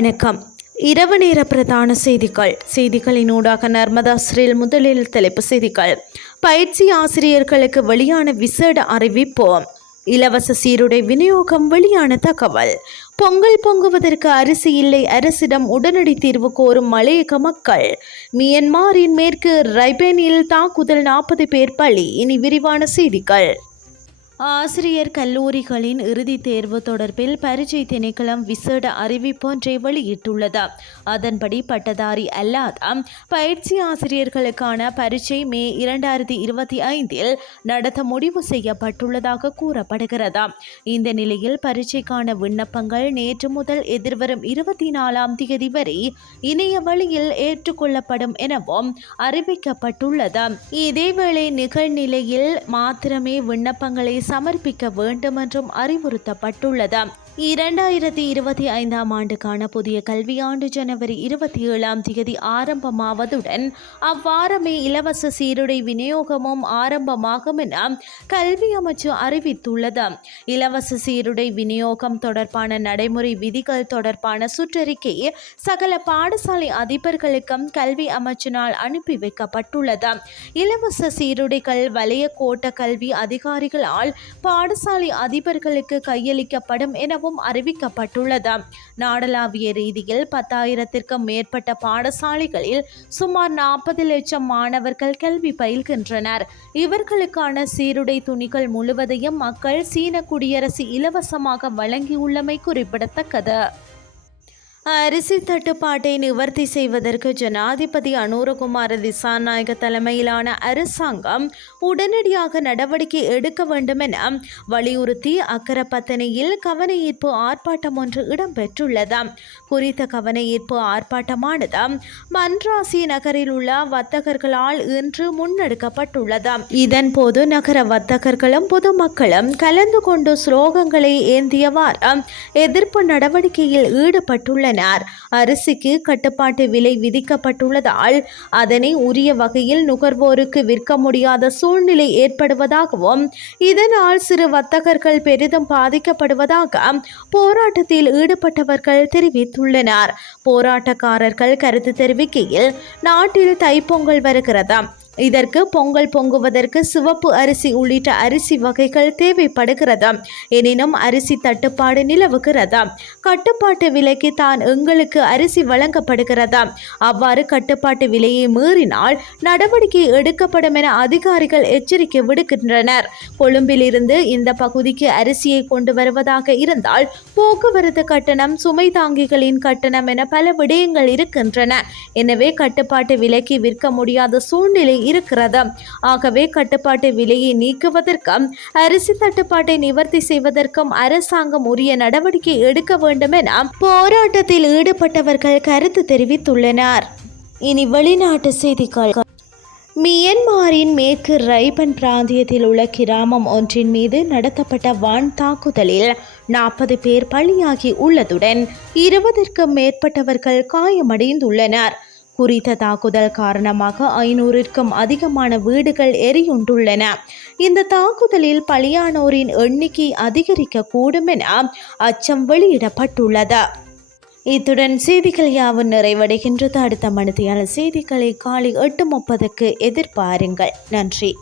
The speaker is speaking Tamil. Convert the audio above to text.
வணக்கம். இரவு நேர பிரதான செய்திகள். செய்திகளினூடாக நர்மதா ஸ்ரீல் முதலில் தலைப்பு செய்திகள். பயிற்சி ஆசிரியர்களுக்கு வெளியான விசேட அறிவிப்பு. இலவச சீருடை விநியோகம் வெளியான தகவல். பொங்கல் பொங்குவதற்கு அரிசி இல்லை அரசிடம் உடனடி தீர்வு கோரும் மலையக மக்கள். மியன்மாரின் மேற்கு ரைபேனில் தாக்குதல் நாற்பது பேர் பலி. இனி விரிவான செய்திகள். ஆசிரியர் கல்லூரிகளின் இறுதித் தேர்வு தொடர்பில் பரீட்சை திணைக்களம் விசேட அறிவிப்பொன்றை வெளியிட்டுள்ளது. அதன்படி பட்டதாரி அல்லாத பயிற்சி ஆசிரியர்களுக்கான பரீட்சை மே இரண்டாயிரத்தி இருபத்தி ஐந்தில் நடத்த முடிவு செய்யப்பட்டுள்ளதாக கூறப்படுகிறது. இந்த நிலையில் பரீட்சைக்கான விண்ணப்பங்கள் நேற்று முதல் எதிர்வரும் இருபத்தி நாலாம் தேதி வரை இணைய வழியில் ஏற்றுக்கொள்ளப்படும் எனவும் அறிவிக்கப்பட்டுள்ளது. இதேவேளை நிகழ்நிலையில் மாத்திரமே விண்ணப்பங்களை சமர்ப்பிக்க வேண்டும் என்றும் அறிவுறுத்தப்பட்டுள்ளது. இரண்டாயிரத்தி இருபத்தி ஐந்தாம் ஆண்டுக்கான புதிய கல்வியாண்டு ஜனவரி இருபத்தி ஏழாம் தேதி ஆரம்பமாவதுடன் அவ்வாரமே இலவச சீருடை விநியோகமும் ஆரம்பமாகும் என கல்வி அமைச்சு அறிவித்துள்ளது. இலவச சீருடை விநியோகம் தொடர்பான நடைமுறை விதிகள் தொடர்பான சுற்றறிக்கை சகல பாடசாலை அதிபர்களுக்கும் கல்வி அமைச்சினால் அனுப்பி வைக்கப்பட்டுள்ளது. இலவச சீருடைகள் வலய கோட்ட கல்வி அதிகாரிகளால் பாடசாலை அதிபர்களுக்கு கையளிக்கப்படும் எனவும் அறிவிக்கப்பட்டுள்ளது. நாடளாவிய ரீதியில் பத்தாயிரத்திற்கும் மேற்பட்ட பாடசாலைகளில் சுமார் நாற்பது லட்சம் மாணவர்கள் கல்வி பயில்கின்றனர். இவர்களுக்கான சீருடை துணிகள் முழுவதையும் மக்கள் சீன குடியரசு இலவசமாக வழங்கியுள்ளமை குறிப்பிடத்தக்கது. அரிசி தட்டுப்பாட்டை நிவர்த்தி செய்வதற்கு ஜனாதிபதி அனுரகுமார திசாநாயக தலைமையிலான அரசாங்கம் உடனடியாக நடவடிக்கை எடுக்க வேண்டும் என வலியுறுத்தி அக்கரப்பத்தனையில் கவனஈர்ப்பு ஆர்ப்பாட்டம் ஒன்று இடம்பெற்றுள்ளது. குறித்த கவனஈர்ப்பு ஆர்ப்பாட்டமானது மன்ராசி நகரில் உள்ள வர்த்தகர்களால் இன்று முன்னெடுக்கப்பட்டுள்ளது. இதன்போது நகர வர்த்தகர்களும் பொதுமக்களும் கலந்து கொண்டு ஸ்லோகங்களை ஏந்தியவாறு எதிர்ப்பு நடவடிக்கையில் ஈடுபட்டுள்ளனர். உள்ளனர் அரிசிக்கு கட்டுப்பாட்டு விலை விதிக்கப்பட்டுள்ளதால் அதனை உரிய வகையில் நுகர்வோருக்கு விற்க முடியாத சூழ்நிலை ஏற்படுவதாகவும் இதனால் சிறு வர்த்தகர்கள் பெரிதும் பாதிக்கப்படுவதாக போராட்டத்தில் ஈடுபட்டவர்கள் தெரிவித்துள்ளனர். போராட்டக்காரர்கள் கருத்து தெரிவிக்கையில் நாட்டில் தைப்பொங்கல் வருகிறது. இதற்கு பொங்கல் பொங்குவதற்கு சிவப்பு அரிசி உள்ளிட்ட அரிசி வகைகள் தேவைப்படுகிறது? எனினும் அரிசி தட்டுப்பாடு நிலவுகிறது? கட்டுப்பாட்டு விலைக்கு தான் எங்களுக்கு அரிசி வழங்கப்படுகிறது? அவ்வாறு கட்டுப்பாட்டு விலையை மீறினால் நடவடிக்கை எடுக்கப்படும் என அதிகாரிகள் எச்சரிக்கை விடுக்கின்றனர். கொழும்பிலிருந்து இந்த பகுதிக்கு அரிசியை கொண்டு வருவதாக இருந்தால் போக்குவரத்து கட்டணம் சுமை தாங்கிகளின் கட்டணம் என பல விடயங்கள் இருக்கின்றன. எனவே கட்டுப்பாட்டு விலைக்கு விற்க முடியாத சூழ்நிலை இருக்கிறது. ஆகவே கட்டுப்பாட்டு விலையை நீக்குவதற்கும் அரிசி தட்டுப்பாட்டை நிவர்த்தி செய்வதற்கும் அரசாங்கம் உரிய நடவடிக்கை எடுக்க வேண்டும் என போராட்டத்தில் ஈடுபட்டவர்கள் கருத்து தெரிவித்துள்ளனர். இனி வெளிநாட்டு செய்திகள். மியன்மாரின் மேற்கு ரைபன் பிராந்தியத்தில் உள்ள கிராமம் ஒன்றின் மீது நடத்தப்பட்ட வான் தாக்குதலில் நாற்பது பேர் பலியாகி உள்ளதுடன் இருபதற்கும் மேற்பட்டவர்கள் காயமடைந்துள்ளனர். குறித்த தாக்குதல் காரணமாக ஐநூறிற்கும் அதிகமான வீடுகள் எரியுண்டுள்ளன. இந்த தாக்குதலில் பலியானோரின் எண்ணிக்கை அதிகரிக்கக்கூடும் என அச்சம் வெளியிடப்பட்டுள்ளது. இத்துடன் செய்திகள் யாவும் நிறைவடைகின்றது. அடுத்த மணித்தியான செய்திகளை காலை எட்டு முப்பதுக்கு எதிர்பாருங்கள். நன்றி.